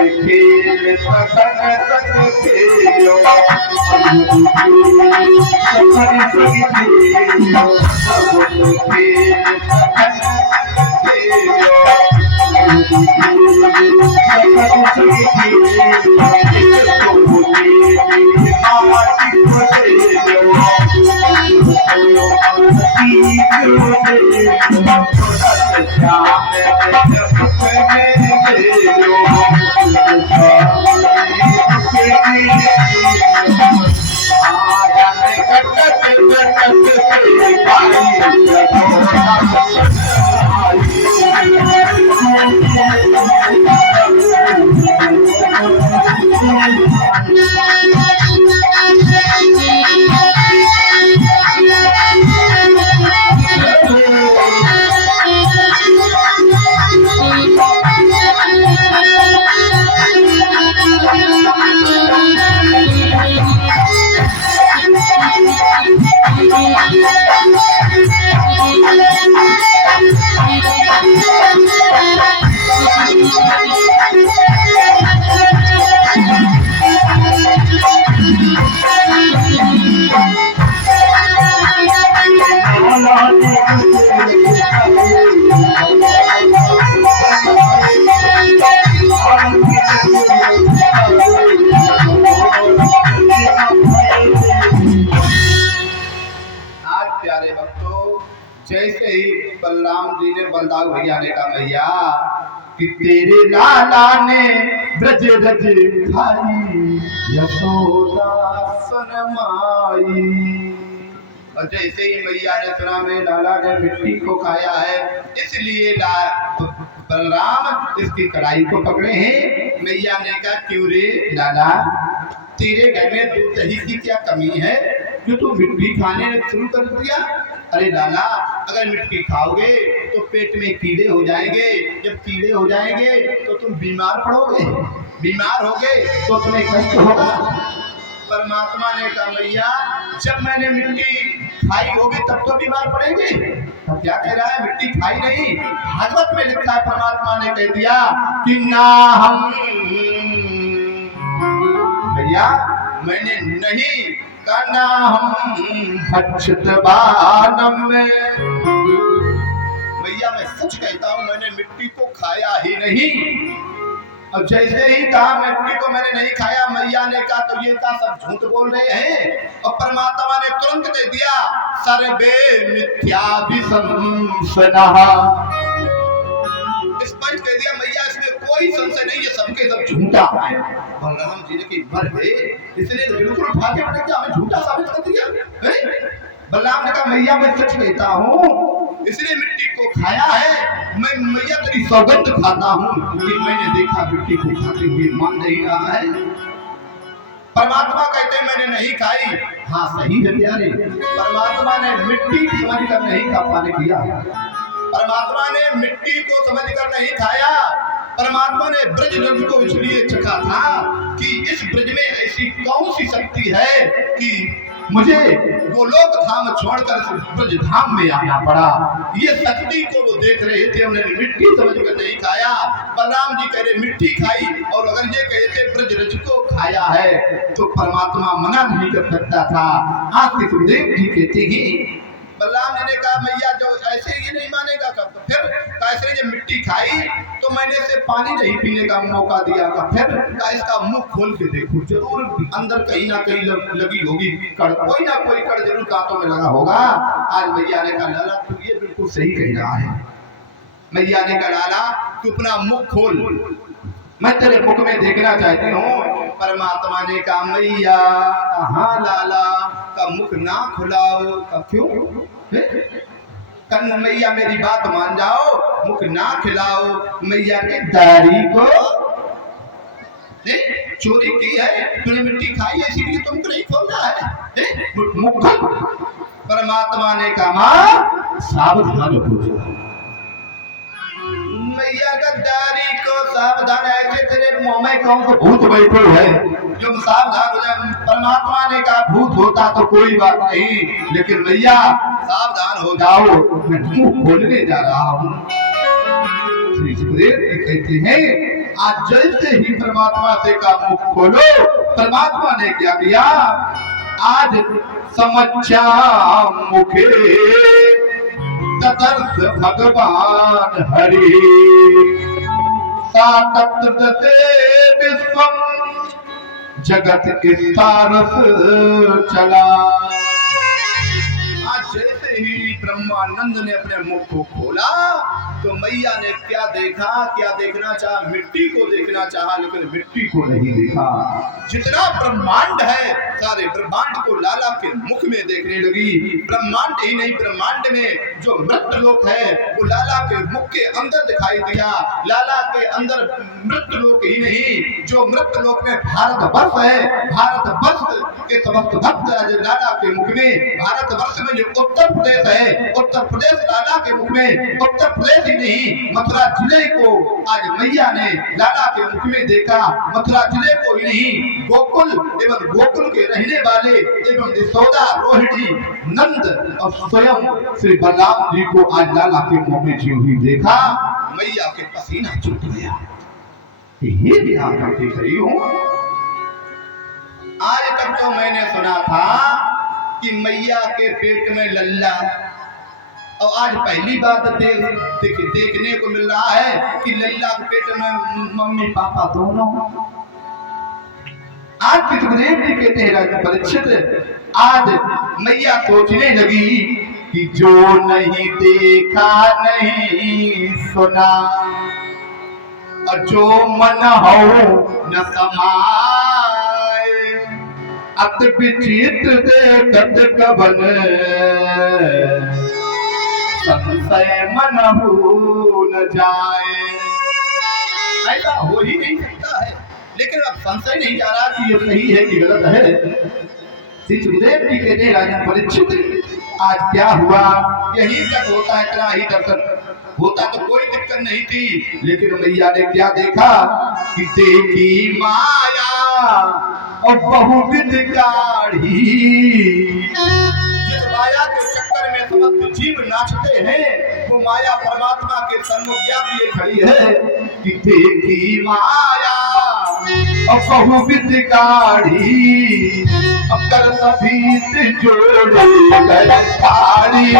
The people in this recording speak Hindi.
खेल सतन तक खेलो सफर सही खेलो खेल सतन तक खेलो सफर सही खेलो माटी को खेलो जैसे ही बलराम जी ने बलदाऊ भैया ने कहा भैया कि तेरे लाला ने ब्रज रज खाई यशोदा सनमाई। और जैसे ही मैया ने सुना मेरे लाला ने मिट्टी को खाया है इसलिए बलराम इसकी कड़ाई को पकड़े हैं। मैया ने कहा क्यों रे लाला तेरे घर में दूध दही की क्या कमी है जो तू मिट्टी खाने शुरू कर दिया। अरे लाला अगर मिट्टी खाओगे तो पेट में कीड़े हो जाएंगे, जब कीड़े हो जाएंगे तो तुम बीमार पड़ोगे, बीमार होगे तो तुम्हें कष्ट होगा। परमात्मा ने कहा भैया जब मैंने मिट्टी खाई होगी तब तो बीमार पड़ेंगे। अब क्या कह रहा है मिट्टी खाई नहीं, भागवत में लिखा है परमात्मा ने कह दिया कि ना हम भैया मैंने नहीं करना हम भक्षित बानम में। भैया मैं सच कहता हूं मैंने मिट्टी को खाया ही नहीं। अब जैसे ही कहा मिट्टी को मैंने नहीं खाया मैया ने कहा तो ये क्या सब झूठ बोल रहे हैं। और परमात्मा ने तुरंत कह दिया सर्वे मिथ्याभिसंशनः, स्पष्ट कह दिया मैया इसमें कोई संशय नहीं है सबके सब झूठा है। बलराम जी ने की मर गए इसलिए बिल्कुल उठा के मैंने क्या हमें झूठा साबित कर दिया। बलराम ने कहा मैया मैं सच कहता हूँ इसलिए मिट्टी को खाया है। मैं मैया तेरी सौगंध खाता हूँ कि मैंने देखा मिट्टी को खाते हुए मान नहीं रहा है। परमात्मा कहते मैंने नहीं खाई। हाँ सही है प्यारे, परमात्मा ने मिट्टी समझकर नहीं खा पाने किया, परमात्मा ने मिट्टी को समझकर नहीं खाया। परमात्मा ने ब्रज रज को इसलिए चखा था कि इस ब्रज में ऐसी कौन सी शक्ति है कि मुझे गोलोक धाम छोड़कर ब्रज धाम में आना पड़ा। ये शक्ति को वो देख रहे थे, उन्होंने मिट्टी समझकर नहीं खाया। बलराम जी कह रहे मिट्टी खाई और अगर ये कहते ब्रज रज को खाया है तो परमात्मा मना नहीं कर सकता था। आज सुखदेव जी कहते हैं बलराम जी ने कहा मैया जो ऐसे ये नहीं मानेगा कब तो फिर कैसे जब मिट्टी खाई तो मैंने इसे पानी नहीं पीने का मौका दिया था। फिर इसका मुंह खोल के देखो जरूर अंदर कहीं ना कहीं लगी होगी कड़, कोई ना कोई कड़ जरूर दांतों में लगा होगा। आज मैया ने कहा लाला तू ये बिल्कुल सही कह रहा है। मैया ने कहा लाला तू अपना मुख खोल मैं तेरे मुख में देखना चाहती हूँ। परमात्मा ने कहा मैया हाँ लाला का मुख ना खुलाओ। क्यों कन मैया मेरी बात मान जाओ मुख ना खिलाओ। मैया के दाढ़ी को चोरी की है तूने मिट्टी खाई है इसीलिए तुमको नहीं खोलना है मुख। परमात्मा ने कहा मां सावधान हो जाओ। मैया गद्दारी को सावधान ऐसे तेरे मुंह में कौन को भूत बैठे है जो सावधान हो जाए। परमात्मा ने कहा भूत होता तो कोई बात नहीं, लेकिन मैया सावधान हो जाओ, मैं मुंह खोलने जा रहा हूँ। श्री सुखदेव जी कहते हैं आज जैसे ही परमात्मा से का मुख खोलो, परमात्मा ने क्या किया, आज समझा मुखे तदर्थ भगवान हरि सातत्र से विश्वम जगत विस्तारस चला। आज जैसे ही ब्रह्मानंद ने अपने मुख को खोला तो मैया ने क्या देखा, क्या देखना चाहा, मिट्टी को देखना चाहा, लेकिन मिट्टी को नहीं देखा। जितना ब्रह्मांड है सारे ब्रह्मांड को लाला के मुख में देखने लगी। ब्रह्मांड ही नहीं, ब्रह्मांड में जो मृत लोक है वो लाला के मुख के अंदर दिखाई दिया। लाला के अंदर मृत लोक ही नहीं, जो मृत लोक में भारत वर्ष है, भारत वर्ष के समस्त भक्त लाला के मुख में, भारत वर्ष में जो उत्तर प्रदेश है, उत्तर प्रदेश लाला के मुख में, उत्तर प्रदेश ही नहीं मथुरा जिले को आज मैया ने लाला के मुख में देखा। मथुरा जिले को ही नहीं, गोकुल एवं गोकुल के रहने वाले एवं यशोदा, रोहिणी, नंद और स्वयं श्री बलराम जी को आज लाला के मुख में जो ही देखा, मैया के पसीना छूट गया। ये भी आप देख रही हूं। आज तक तो मैंने सुना था कि मैया के पेट में लल्ला, और आज पहली बात देखने को मिल रहा है कि लल्ला के पेट में मम्मी पापा दोनों। आज सुखदेव जी कहते हैं राजा परीक्षित, आज मैया सोचने लगी कि जो नहीं देखा नहीं सुना, और जो मन हो न समाए, अत विचित्र देखत कवन संशय मन हो न जाए। ऐसा हो ही नहीं सकता है, लेकिन अब संशय नहीं जा रहा कि ये सही है कि गलत है। श्री सुखदेव जी कहते हैं राजन परीक्षित, आज क्या हुआ, यही तक होता है, इतना ही दर्शन होता तो कोई दिक्कत नहीं थी, लेकिन मैया ने क्या देखा कि देखी माया और बहुविध गाढ़ी। जिस माया के चक्कर में समस्त जीव नाचते हैं, वो माया परमात्मा के सन्मुख क्या किए खड़ी है कि देखी माया और बहुविध गाढ़ी, अब कर सभी जोड़े गठाड़ी।